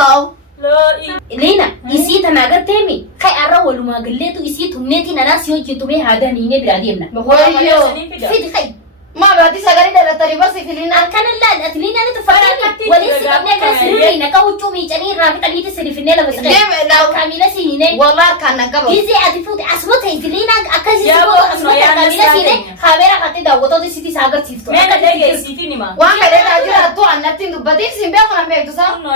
باو لا لينا يسيت أنا قلت تيمي خي أروّل وما قلته يسيت همنيتي ناس يوجي تبي هذا نيني براديمنا في خي ما بعدي سجاري ده تري بس في لينا كان لا أتلينا أنا تفكرني وليس قبل كان سرينا كوتشومي جاني رافي تاني تسري في النيل بس كاملة سينين والله كان نقبل يزي أتفوت أسمت هيفلينا أكاسي أسمت كاملة سينين خبرة خاتي داوتو دي سيتي ساقط سيفتو ما كده سيتي ما وان كده أجل أتو أن نتين دبادي سيمبيا كنا بيجو سا أمبر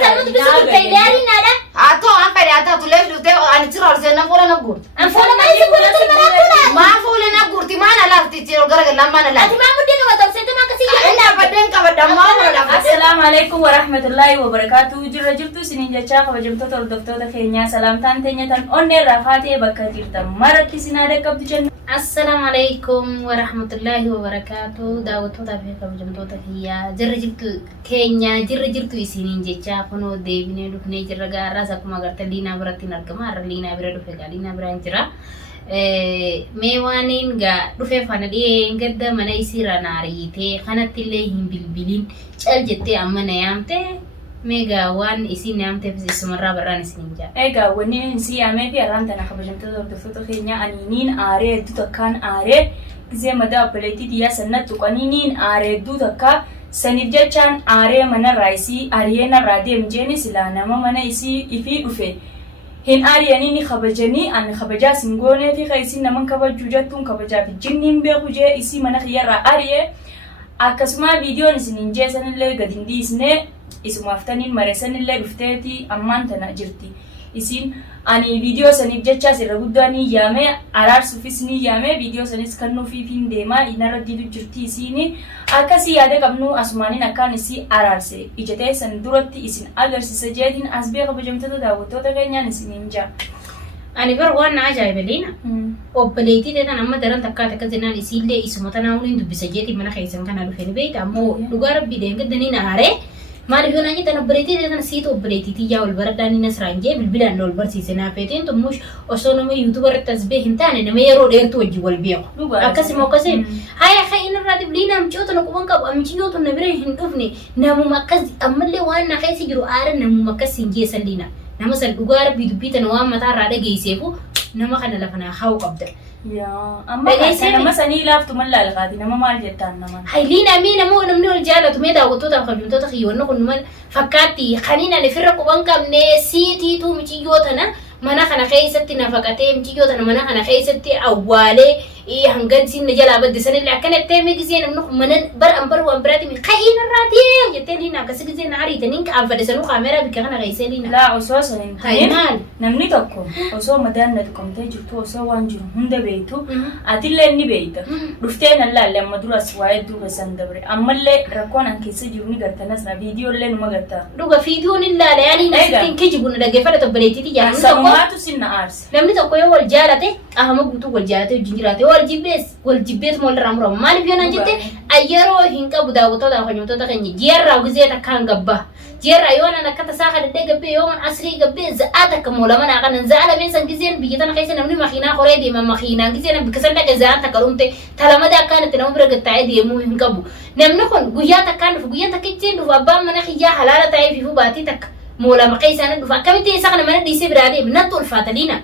تلمت بس كيلاري نادا أتو أن كده أتو تلف لوتة أنا ترى أرسلنا فولا نقول أم فولا ما يسقون تلمنا ما فولا نقول تي ما نلا تيجي وقرأ لما نلا أتي ما مدين ما تبصت ما كسي أنا بدين كبر دم ما السلام عليكم ورحمة الله وبركاته جرجرتو سنين جاcha kabajamtoota hordoftoota keenyaa salaamtaan teenyatan onnee raafaatee bakka jirtan maratti sinaadha qabdu jenna. Assalamu alaikum warahmatullahi wabarakatuh. Daawwattoota fi kabajamtoota kiyyaa jirra jirtu keenya jirra jirtu isiniin jecha kunoo deebinee dhufnee jirra gaarraas akkuma agartan liinaa biratti argama. Har'a liinaa bira dhufe gaa liinaa biraan jira. Mee waaniin gaa dhufee fana dhiyee gadda mana isiirra naariitee kanatti illee hin bilbilin cal jettee amma na yaamte mega waan isin naamte isumarraa barraan isin jaa. Egaa wanni si yaamee fi arraan tana kabajamtoota hordoftoota keenyaa aniiniin aaree hedduu takkaan aaree gisee madaa obboleettii xiyyaa sannatti tuqaniiniin aaree hedduu takkaa saniif jechaan aaree mana raayisii aariyeenarraa deemjeenii silaa nama mana isii ifii dhufe. Hin aariyanii kabajanii an kabajaa singoonee fi kaisiin naman kabajuu jettuun kabajaa fi jinniin beeku jee isii mana kiyyarraa aariyee akkasuma viidiyoon isiniin jeesanillee gad hin dhiisnee isumaaftaniin mareessanillee dhufteeti ammaan tana jirti. Isin ani viidiyoo saniif jecha sirra guddaa ni yaamee araarsuufis ni yaamee viidiyoo sanis kan nuufiif hin deemaa inarra diidu jirti isiin akkasii yaada qabnu asumaaniin akkaan isii araarse ijatee san duratti isin agarsiisa jeetiin as beeka kabajamtoota daawwattoota keenyaan isiniin jaa. Ani bar waan ajaa'iba leena. Obboleettii teetan amma daran takkaa takka zinaan isiillee isuma tanaa waliin dubbisa jeetiin mana keessan kana dhufee ni beekta ammoo dhugaa rabbii deengaddanii na aaree. Maal yoo naan jettan obboleettii teetan siitu obboleettii xiyyaa wal baradhaan inni asirraan jee bilbilaan wal barsiise naafeetiin tumush osoo nama yuutuubarratti as bee hin taane nama yeroo dheertuu wajjin wal beeku. Akkasuma akkasiin haya akka inni irraa dibliina amchiyoota na quban qabu amchiyoota na bira hin dhufne namuma akkas ammallee waan na keessa jiru aara namuma akkas hin geessan liina. Nama san dhugaa rabbii dubbii tana waan mataa irraa dhageesseefu nama kana lafa naa haa'u qabda. Yaa amma nama sanii laaftu mallaalqaati nama maal jettaan naman. Liina mii namni wal jaalatu mee daawwattoota kabajamtoota kiyyoonni kun fakkaatti kaniin ani firra quban qabne siitiituu michiyyoo tana mana kana keessatti nafaqatee michiyyoo tana mana kana keessatti awwaalee hangan siin jalaa badde sanillee akkanatti mee gisee namni kun mana bar waan biraati mee ka'iin irraati jettee liina akkasi gisee na ariitaniin kaanfadhe sanuu kaameeraa bikka kana keessee liina. Laa osoo sanin ta'in namni tokko osoo madaan na tuqamtee jirtu osoo waan jiru hunda beektu atillee ni beekta dhuftee nan laalle amma duras waa'ee duuba san dabre ammallee rakkoon an keessa jiru ni gartanas na viidiyoollee numa gartaa. Dhuga viidiyoon ilaale yaani nasittiin kijibu na dhaggeeffata obboleettiitti jaalatu. Maatu sinna aarse. Namni tokko yoo wal jaalate qaama guutuu wal jaalate wajjin jiraate wal jibbees mool irraa muramu maaliif yoo naan jette ayyeroo hin qabu daawwattoota kabajamtoota keenya jiyarraa gisee takkaan gabbaa jiyarraa yoo naan akka tasaa kadhadhee gabbee yoo man asrii gabbee za'aa takka moolama naa kanan za'a lameen san giseen biyya tana keessa namni makiinaa horee deema makiinaa giseen bikka san dhaga za'aa takka dhumte talamada akkaanatti nama bira gattaa'ee deemuu hin qabu namni kun guyyaa takkaan dhufu guyyaa takkittiin dhufu abbaan mana kiyyaa halaala ta'ee fiifuu baatii takka moolama keessaan dhufu akkamitti isa kana mana dhiisee biraa deemu natti ulfaata liina.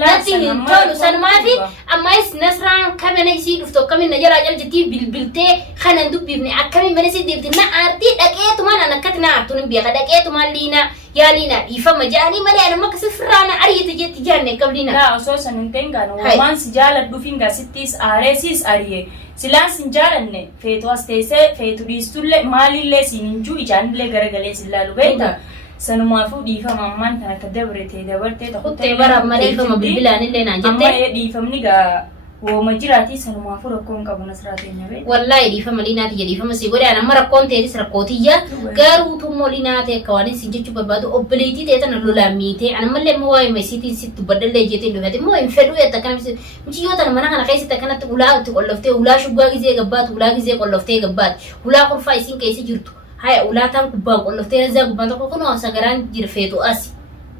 Lati hin tolu san maafi amma is nasraan kamena isii dhuftu akkamin na jalaa jaljetti bilbiltee kanan dubbifne akkamin mana isii deebite na aartii dhaqeetumaan an akkati na aartuun hin beeka dhaqeetumaan liina yaa liina dhiifama jaanii malee anamma akkasi firraana ariite jetti jaanne qab liina. Laa osoo san hin ta'ingaan waan si jaaladhuuf hin gaasittis aaree siis ari'ee silaan sin jaalanne feetu as teessee feetu dhiistullee maalillee siin hinjuu ijaanillee garagalee sin laalu beekta. Sanumaafu dhiifama ammaan tan akka dabartee takuttee bara amma dhiifama bilbilaan illee naan jettee amma dhiifamni gaa wooma jiraati sanumaafu rakkoon qabu nasraatiin nyabe wallahi dhiifama liinaati jedhiifama si godhe amma rakkoon teetis rakkootiyya garuu tummoo liinaate akka waan isin jechuu barbaadu obboleettii ta'e tana lolaamiitee anammallee immoo waa'ee meesiitiin sitti baddallee jettee dhufate immoo hin fedhuu yetta kana michiyyoo tana mana kana keessatti akkanatti ulaa itti qolloftee ulaa shuggaa gisee gabbaatu ulaa gisee qolloftee gabbaati ulaa kurfaa isin keessa jirtu haya ulaataan kubbaan qolloftee razaa gubbaan tokko kunoo sagaraan jirfeetu asi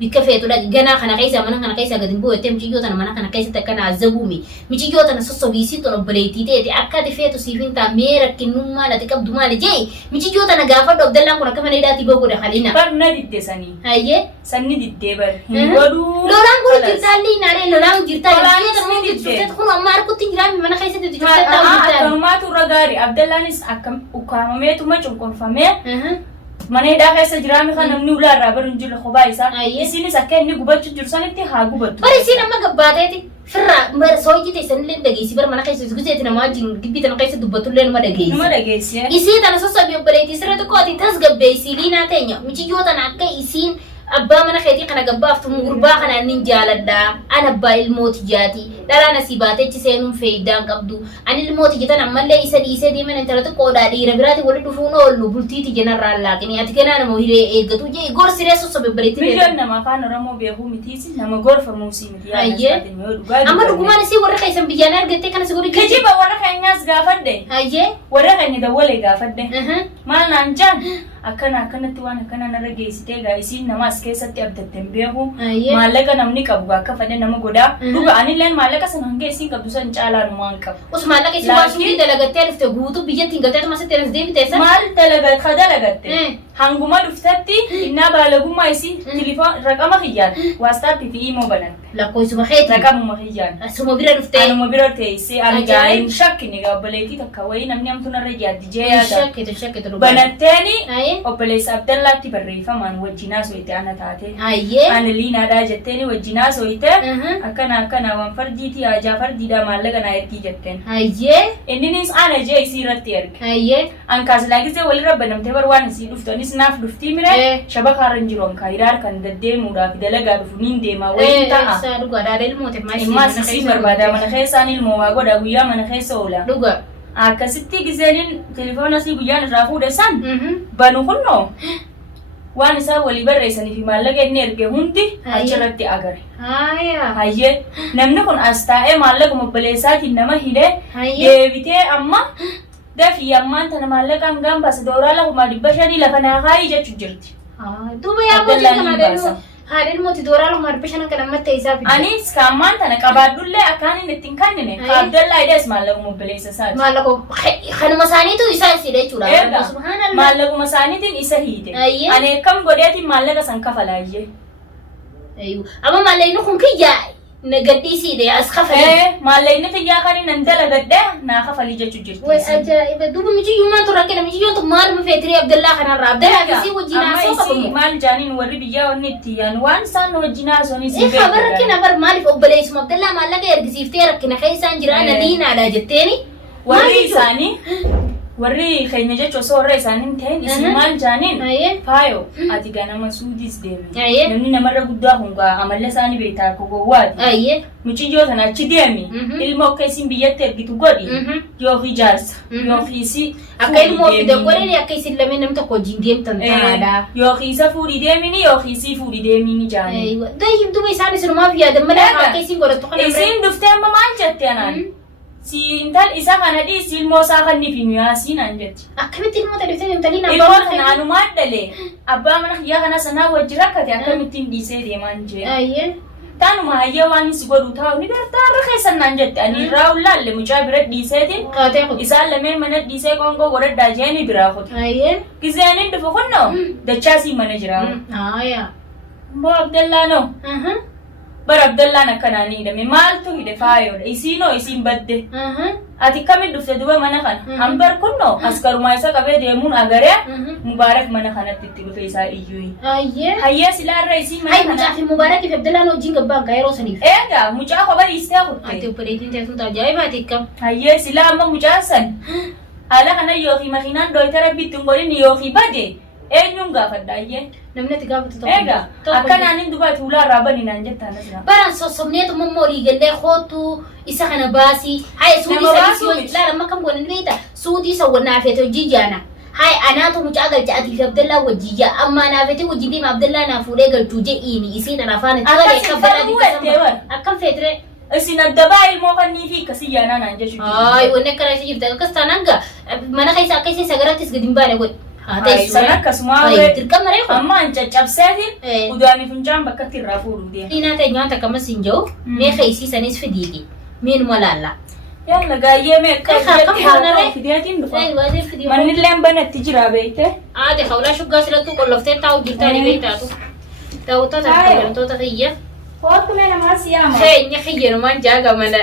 بكفيت ولا جنا خنا كيسا من خنا كيسا قدم بوه تم تيجي وتنا من خنا كيسا تكنا عزبومي ميجي وتنا سوسو بيسي تنا بليتي تي أكاد فيتو سيفين تامير كنوم ما نتكب دمالي جاي ميجي وتنا جافر دبدل لنا كنا كمان إذا تبغى كنا خلينا برنا ديد سني هاي سني ديد بر هنقولو لوران كل جرتالي ناري لوران جرتالي ترى ممكن تشوفت خلنا أمار كنت جرام من خيسا تيجي تشوفت أكمل ما تورغاري عبد الله نس أكمل وكامل تو ما تشوف كونفامي mana dah kaisa jirami kan namni ular rabar unjul khobaisa isini sakken ni gubat jursan itti ha gubat bari sina magabate ti firra mer soji te sanlen dagi si bar mana kaisa zugute tina majin gibi tan kaisa dubatul len ma dagi isi tan so sabi operate sira to ko ti tas gabbe silina tenya michi jota na kai isin abba mana khayti kana gabba aftu mugurba kana ninjalada ana ba ilmot jati dara nasibate ci senum feydan qabdu ani ilmot jita namalle isa di men entaratu ko dadi rabirati wala dufuno lu bultiti general la kini atikena na mohire egatu je gor sireso sobe beriti million na mafano ramo be hu mitisi na magor fa musi miti ayye amma duguma si wara kaysan bijanar gette kana siguri keji ba wara kanyas gafadde ayye wara kanyi da wale gafadde mal nanjan akana tuwana kana na rage site ga isin na mas kesatti abdatten behu malaga namni kabuga ka fade na magoda duga anilen malaga san hange isin kabdu san chala no man kab us malaga isin wasu dalaga telfte gutu bijati gatet mas teres devi tesa mal dalaga khadalagatte hanguma duftatti inna balaguma isin telefon raqama khiyat whatsapp fi imo banan la koy suba khayt raqam ma khiyat asuma bira dufte anu mabira te isi an gain shakki ni ga baleti takawai namni am tuna rage dije ya da shakki to banateni obboleessa Abdallaatti barreeffamaan wajjinaa soite ana taate. Ani liinaa daa jetteeni wajjinaa soite. Akkana waan fardiiti ajaa fardiidhaa maallaqa naa ergii jetteen. Inninis ana jee isii irratti erge. An kaasilaa gisee walirra banamtee bar waan isii dhuftonis naaf dhuftii mire shabakaarra hin jiru ankaa hiraar kan deddeemuudhaaf dalagaa dhufu niin deemaa wayiin ta'a. Immaas isii barbaadaa mana keessaan ilmoo waa godha guyyaa mana keessa oola. Akkasitti giseenin telefoona si guyyaan irraa fuudhe san banu kunno waan isaa walii barreessanii fi maallaqa inni erge hundi achirratti agare. Hayyee namni kun as taa'ee maallaquma obboleessaatiin nama hidhee deebitee amma dafii ammaan tana maallaqaan gaambas dooraa lafuma 500 lafa naa kaayii jechuu jirti. Duuba yaa booddee kana deemu haadhiin mootii dooraa lafuma 500 kan amma ta'e isaa fide. Anis kaammaan tana qabaadhullee akkaan inni ittiin kannine Abdallaa idees maallaquma obboleessa isaati. Maallaquma kanuma isaaniitu isaa isidha jechuudha. Maallaquma isaaniitiin isa hiite. Ani akkam godheetiin maallaqa san kafalaayyee. Amma maallaqni kun kiyyaa nagaddiisii de as kafali maallaqni kiyyaa kan nan dalagadde naa kafali jechuu jirti. Way ajaa'iba duuba mijiyyuu maal turra kenna mijiyyuu tu maal mufeetiri Abdallaa kanarraa Abdallaa kisii wajjinaa soo qabamu. Maal jaaniin warri biyyaa wanni itti yaanu waan isaan wajjinaa soonii si beeku. Bara rakkina bar maaliif obboleessuma Abdallaa maallaqa ergisiiftee rakkina keessaan jira na diinaadha jetteeni. Warri isaanii warri keenya jechuun osoo warra isaanii ta'in isin maal jaaniin faayo ati ganama suudis deemi namni namarra guddaa hungaa amalla isaanii beektaa kogowwaati muciyyoo sana achi deemi ilma akka isin biyyatti ergitu godhi yookiin jaarsa yookiin isi akka ilmoo fida godhani akka isin lameen namni tokko wajjin deemtan taa'aadha yookiin isa fuudhii deemini yookiin isii fuudhii deemini jaanii daa'im duuba isaan isinumaaf yaadan malee akka isin godhattu kana isin dhuftee amma maal jette anaan si intal isa kana di silmo sa kan ni finyasin anjetti akkamitti ilmoo ta'e dhufte intali na ilmoo kana anu maddale abbaa mana khiyya kana sana wajjira kate akkamitti dhiisee deeman jee tanuma hayya waan si godhu taa'u ni dartaarra keessan anjetti ani raawullalle mucaa bira dhiiseetiin isaan lameen mana dhiisee qongoo godhadhaa jeeni biraa kutu gizeenin dhufu kunno dachaasii mana jira mboo Abdallaa no bar Abdallaan akkanaanii hidhame maaltu hidhe faayoodha isiinoo isiin badde ati kamiin dhufte duba mana kana hambar kunno askarumaa isa qabee deemuun agaree mubaarak mana kanatti itti dhufe isaa iyyuu hayyee silaarra isii mana kana mucaa fi mubaarakiif Abdallaan wajjin gabbaan kaa yeroo saniif eegaa mucaa kophaa dhiistee kutte ati obboleettiin teessuun ajaa'ibaati akkam hayyee silaa amma mucaa san haala kana yookiin makiinaan dooytara bittin godhin yookiin bade eenyuun gaafadhaayyee namni itti gaafatu tokko akkanaanin dubaati ulaa raabanii naan jettaan asirraa baran sossobneetu mommoo liigallee kootu isa kana baasii haya suudii sadii si laala amma kam godhan beekta suudii isa wannaafeete hojii jaana haya anaatu mucaa galcha atii fi Abdallaa wajjiyyaa amma anaafeete wajjii deema Abdallaa naa fuudhee galchuu je'iini isii tana afaan itti galee kabbalaa dikkasama akkam feetire isin addabaa ilmoo kannii fi akkasii yaanaa naan jechuudha wanni akkana isa jirta akkas taanaan gaa mana keessa akka isin sagarattis gadi hin baane godhe Haatee sana akkasuma dirqama reefu. amma an caccabseetiin udaanii fincaan bakka itti irraa fuudhu deema. Liinaa ta'e nyaata akkamas hin jiru. Mee keessisanis fidiiti. Meenuma laalla. Yalla gaayyee mee akka Akkam haanaree? fideetiin dhufa. Waajjir fidii. Manni illee banatti jira beekte. Aade hawlaa shuggaa silattuu qolloftee taa'u jirtaanii beektaatu. Daawwattoota fayyadamtoota kiyya. Kootu mee namaa siyaama. Keenya kiyyanumaan jaaga mana.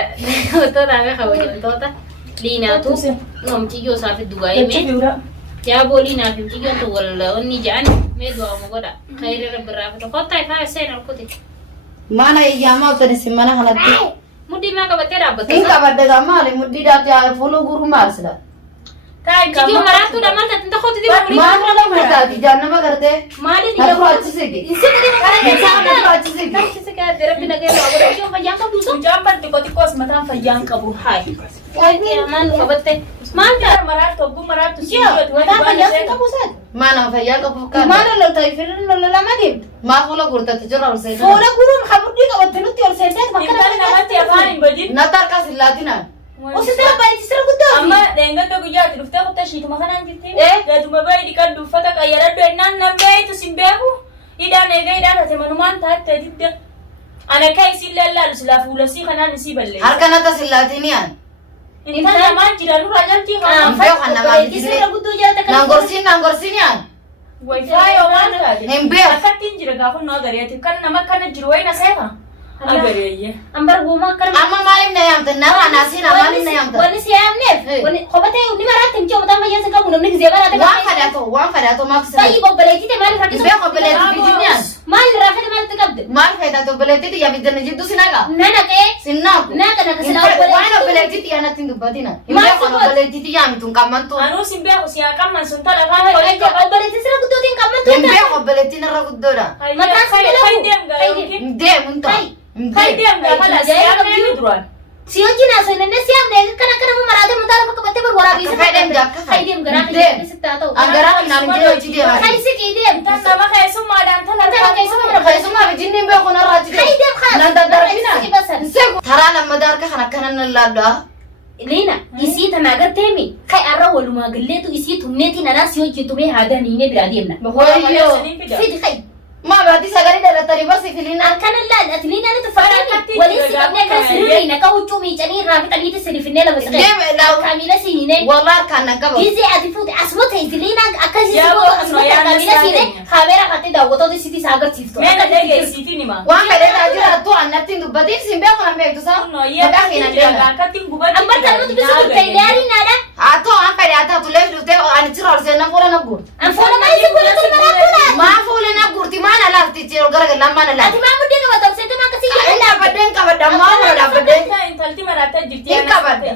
Daawwattoota fi fayyadamtoota. Liinaatu namtiyyoo isaaf dugaayee mee. Jaaboo liinaa fi mtiyyoon tu wal'oonni ja'an mee du'aamu godha. Khayri rabbi raafatu. Kottaa ifaa seen alkuti. Mana iyyamaa utanis mana kanatti. Mudhii maa qabattee dhaabbatta? Hin qabadda maali mudhiidhaaf fuuluu guruu maal sila. Cikkii maraattuudha maal taate inta kooti diba murii Maal nama murtaati jaannama gartee. maaliif Nafuu achisigi. Nafuu achisigi. Taachise gaadde rabbi nagee waa godha isheen fayyaan qabdu sun. Fincaan banti xiqqoos mataan fayyaan qabu. Hayi. Waaqee amaan nu qabatte. Maal ta'a? Maraattu ogguu maraattu Mataan fayyaan qabu saati. Maana fayyaa qabu kan. Maal loltaa ifirri lolama deemtu. Maa fuula gurtatti jira ol seetan. Fuula guruun hamurdii qabatte nutti ol seenteet bakka Intalli namatti afaan hin badin. Natti harka sillaatinaan. Ositee baay'ee sira guddaa fi. Amma deengadda guyyaatti dhuftee kutaa shiituma kanaan jirti. Eh? Gaatuma baay'ee dhiqaddu uffata qayyaraddu ennaan nan beeytu sin beeku. Hidhaan eegaa hidhaan hate manumaan taatte didda. Ana akka isin lallaalu silaa fuulasii kanaan isii balleessa. Harka natti sillaatiniyaan. Intalli namaan jira nurraa jaltii kanaan. Beeku kan namaa Bareeddii sira guddoo jaalata kan. Nangorsiiniyaan. Waifaa yoo waan taate. Hin beeku. Akkattiin jira gaafa nu agareeti. Kan nama akkana jiru wayina seeta. Agareeyye. Ambar guumaa akkana. Amma maaliif na yaamta? Narraa naasiina maaliif na yaamta? Wanni si yaamneef. Kophatee ni maraatti hin ce'u amma yeessa qabu namni gizee baraate. Waan fadhaatoo maaf sila. Baay'ee obboleettite maaliif rakkisa? Beeku obboleetti bijiniyaan. Maaliif raafete maalitti qabde? Maal fayyidaatu obboleetti yaa bijjanna jidduu sinaqa? Nanaqee. Sinnaaku. Naqa naqa sila Waan obboleetti yaa natti hin dubbatina. Hin Maal beeku sibbatu? obboleetti yaa mituun qabmantu. Anuu sin beeku si haa qamman sun tala afaan waliin qaba. Obboleetti sira guddootiin qabmantu. Hin beeku obboleetti narra guddoodha. Mataan si beeku. Fayyideen gaayootiin. Hin deemu hin ta'u. Hin deemu. Fayyideen gaafala siyaamee duraan. Si wajjin haasoo inni si yaamne kan akka nama maraatee mataa lafa qabattee bar waraabee Akka fedhan jaakka fa'i. Fayyideen garaa Hin kiyya deemu. keessatti haa ta'u. Agaraa finaan hin jedhu hojii deemaa. Kan si qiidee. Tan nama keessummaadhaan tala Tala keessummaa. Keessumaa bijinni hin beeku narraa achi Kan deem haa. Nan daddarbina. Si basan. Taraa lammadaa harka kan akkana nan laaddaa. Liina isii tana agarteemi kai arra walumaa galleetu isii tumneetiin anaa si hojjetu mee haadaan hiinee biraa deemna. Fidi kai. Maa baati sagalee dhalatanii barsi filiina. Akkana laal ati liina ni tuffatanii waliin si qabnee akkana sirrii naqa huccuu miicanii irraa fixaniiti sirifinnee lama sagalee. Deeme laawu. Kaamiila si hiinee. Walaa harkaan nan qaba. Gizee ati fuute asuma ta'e liina akkasii Yaa si boona, asuma ta'e yaa kaamiila si hiinee nasaa kaameeraa kattee daawwatoota sitti isaa agarsiiftu. Mee na dhageessiitiin hima. Waan fedhetaa jiraattu annatti hin dubbatiin siin beeku nan beektu saa. Maqaa keenya deema. Akkattiin gubatti Amma kan nuti bisu turte ilaalii naadha. Haa ta'u an fedhe haa taatu leef dhuftee ani jira ol seenaa fuula na guurti. An fuula malee si fuula tuli maraatu laal. Maa fuula na guurti maa na laafti jira garagalaan maa na Ati laafti. maa muddee qabata seetu maa akkasii Inni dhaabbadeen qabadda maa na dhaabbadeen. Intalti maraatee jirti. Hin qabadda.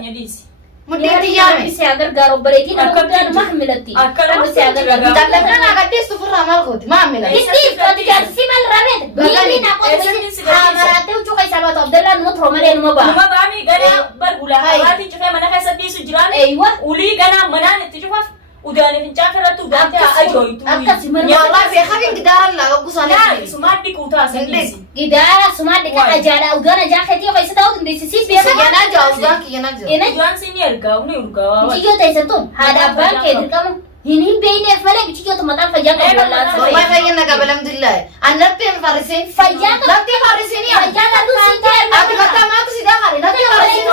Mudhiitti yaame. Rabbi si agargaaru obboleettii nama guddaan maa hamilatti. Akkana Rabbi si agargaaru. Daldalaa naa gaddeessu ofirraa maal gooti maa mila. Isniif ati jaarsisii maal rabeeta. Miilli naa qotu haa maraatee huccuu keessaa baatu Abdallaan numa turoo malee numa ba'a. Numa baami gara bargulaa habaatiin cufee mana keessa dhiisu jiraan. Eeywa. Ulii ganaa manaan itti cufaaf udaanii fincaa irratti udaatti ajooytu. Akkasi mana Walaa beekaa gidaaran laa goggusaanii. Yaa sumaan dhiquu taasisan dhiisi. gidaara sumaa dhiqa ajaadha udana jaaketii ho'i ta'uu dandeessisiis beekaa. Kiyyanaa jira udaan kiyyanaa jira. Ena Udaan sinii ergaa uni urgaa. bichiyyoo teessan tun haadha abbaan kee dirqama hin beeyneef malee bichiyyootu mataan fayyaa qabu wallaansa Wallahi ta'e. fayyana qaba alhamdulillah. Annatti hin farrisin. Fayyaa qabu. Natti farrisin yaa. Fayyaa qabu siin ta'e. Ati bakka maatu si daakare. Natti farrisin.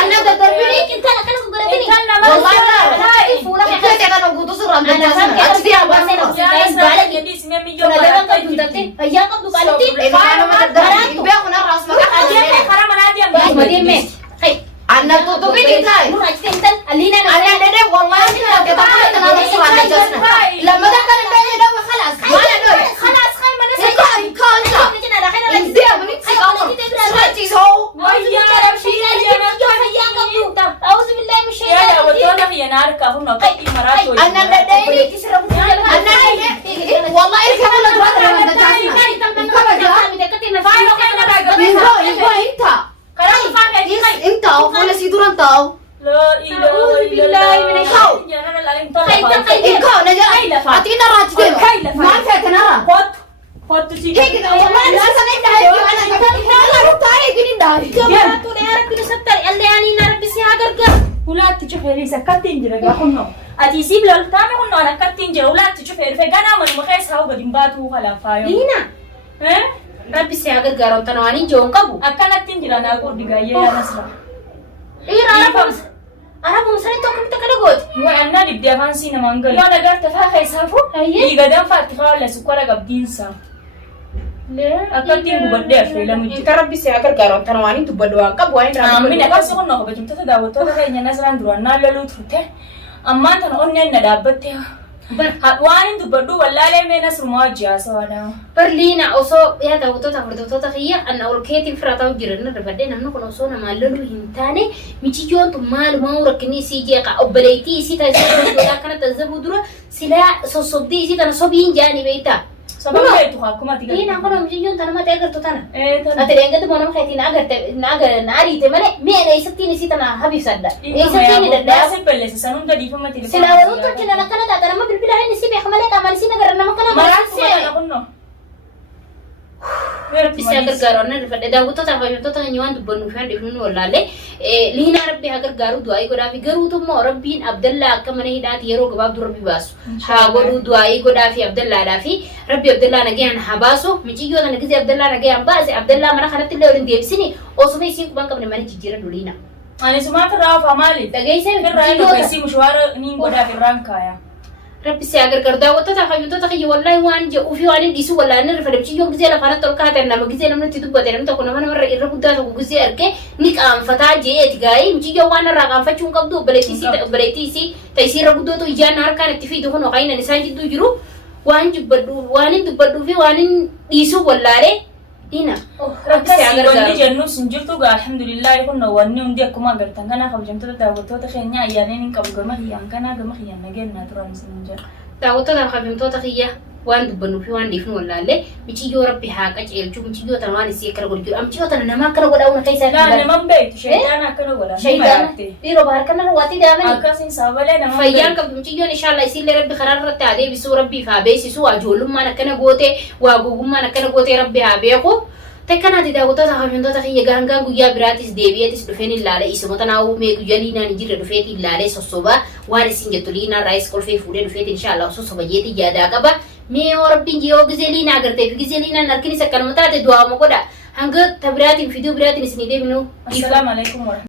Anna daddarbini. Intaan akkana gugguratini. Intaan nama Wallahi fuula laa. fuula Itti ati kana guutuu surraan daddaasina. Achi di abbaan Yaa fuula. Yaa Guys, baala isa jedhis mee Kuna miyyoo dalan barataa qabdu jirti. dhabde fayyaa qabdu qaalitti. Ilma nama daddarbi. Hin beeku narraas maqaa. Adeemee karaa manaa deemu. Madiimee. Hai. Anna tutubini taa'e. Nurra achi intal Aliina na. Anna dede wallahi ni nake bakka kana na surraan daddaasina. Lamma kana dede dawa khalas. Mana doy. Khalaas khay mana Ika ikaansa. Indi amni tsikawa. Swati so. Wayyaa rabbii أعوذ بالله من الشيطان yaa الرجيم. daawwattoota kiyya na harkaa humna qaqqii maraa tooyi. Anna dede. Anna dede. Wallahi kana na duraan daddaasina. Ingo ingo inta. Karaa dhufaa keetii kai. Inta fuula si duraan taa'u. أعوذ بالله من الشيطان. Inko na jala. Ati na raati deema. Kai lafa. Maal feete nara? Kottu si. Hekita wallahi na sana inda hayi ana kana rutaa hekini ndari. Hulaatti cufeeriisa akkatti hin jira gaa humna. ati sib lol tame kunno ana kattin je ulati chufe rufe gana man mu khais hawo gadin batu khala fayo Liina. eh Rabbi si agar garon tanawani joon qabu. akkanattin jira na ko digaye ya nasra Arabum sare tokko mita kana gooti. wa anna dibde afansi na mangal yo dagar ta fa khais hafu Ayye. diga dan fa tikhala sukara gabdin sa akkantin gubadde afela mujji Inta Rabbi si agar garon tanawani dubbadu waan qabu waan irraa Amin akka sun no bajum tata daawwattoota keenya nasraan duraan naalloluu turte ammaan tan onneen na dhaabbatte waan hin dubbadhu wallaalee mee nasrumaa wajji haasawaadha. Berliina osoo yaa daawwattoota furdatoota kiyya anna ol keetiin firaa ta'u jiran irra badee namni kun osoo namaan loluu hin taane michiyyoon tun maalumaa rakkinni isii jeeqa obboleettii isii taasisa akkana taasisuu dura silaa sossobdii isii tana sobiin jaanii beektaa. Sababa beektu akkuma ati Liina kun michiyyoon tana mata agartu tana. tana. Ati deengatti moonama keetiin agarte na ariite malee mi'a eessattiin isii tana habibsadha. Eessattiin ni dadhaa. Baasii bellese san hunda dhiifama Silaa warreen tolchina akkana taata nama bilbila inni si beeka malee qaamaan isii nagarra nama kana Maraasii kunno. Bisa gargaaru na rifadhe daawwattoota fayyadamtoota keenya waan dubbannuuf waan dhifnu wallaalle liina rabbi haa gargaaru du'aa'ii godhaafi garuutu immoo rabbiin Abdallaa akka mana hidhaati yeroo gabaabduu rabbi baasu haa godhuu du'aa'ii godhaafi Abdallaadhaa fi rabbi Abdallaa nagayaan haa baasu michiyyoo tana gisee Abdallaa nagayaan baase Abdallaa mana kanatti illee waliin deebisini osuma isiin quban qabne mana jijjiirra liina. Ani sumaata raafaa maali? Dhageessee Irraa inni keessi mushaara niin godhaaf irraan kaaya. Rabbi si agargaaru daawwattoota fayyadamtoota kiyya wallaahi waan jedhuu fi waan dhiisu wallaahi irra fedhe michiyyoo gisee lafaanatti ol kaatan nama gisee namni itti dubbate namni tokko nama namarra irra guddaa tokko gisee argee ni qaanfataa jeeti gaa'ii michiyyoo waan irraa qaanfachuu hin qabdu obboleettii isii ta'isii irra guddootu ijaan harkaan itti fiidu kun hooqayinan isaan jidduu jiru waan hin dubbadhuu fi waan hin dhiisu wallaalee Ina. Rabbi si agargaaru. Wanni jennu sun jirtu gaa alhamdulillah kunno wanni hundi akkuma agartan kana kabajamtoota daawwattoota keenya ayyaaneen hin qabu gama hiyyaan kana gama hiyyaan nageenyaa turan isin jira. Daawwattoota kabajamtoota kiyya waan dubbannu fi waan dhiifnu wallaalle michiyyoo rabbi haa qaceelchu michiyyoo tana waan isii akkana godhu michiyyoo tana nama akkana godhaa una keessaa Gaa naman beektu shayitaana akkana godha. Shayitaana dhiiroo baar kana waatti daamani. Akkasiin sabalee naman Fayyaan qabdu michiyyoon inshallah isiillee rabbi karaa irratti haa deebisuu rabbiif haa beeksisu waa ijoollummaan akkana goote waa gogummaan akkana goote rabbi haa beeku. Tekkanaati daawwattoota kabajamtoota kiyya gaangaan guyyaa biraatis deebi'eetis dhufeen ilaale isuma tanaa'uu mee guyyaa liinaan hin jirre dhufeeti ilaalee sossobaa waan isin jettu liinaan raayis kolfee fuudhee dhufeeti inshallah sossoba jeeti yaadaa qaba. Mee yoo rabbiin yoo gisee liinaa agartee fi gisee liinaan harkinis akkanuma taate du'aama godha hanga tabiraatiin fiduu biraatiin isin deebinu. Assalaamu alaikum warahmatullahi